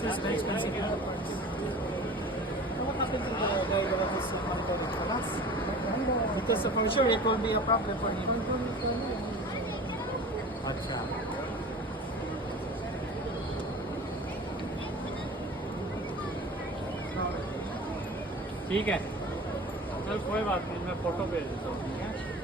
answer is very expensive parts. What happened to the guy that was component for us? Because for sure it will be a problem for him. अच्छा ठीक है चल कोई बात नहीं मैं फोटो भेज देता हूँ ठीक है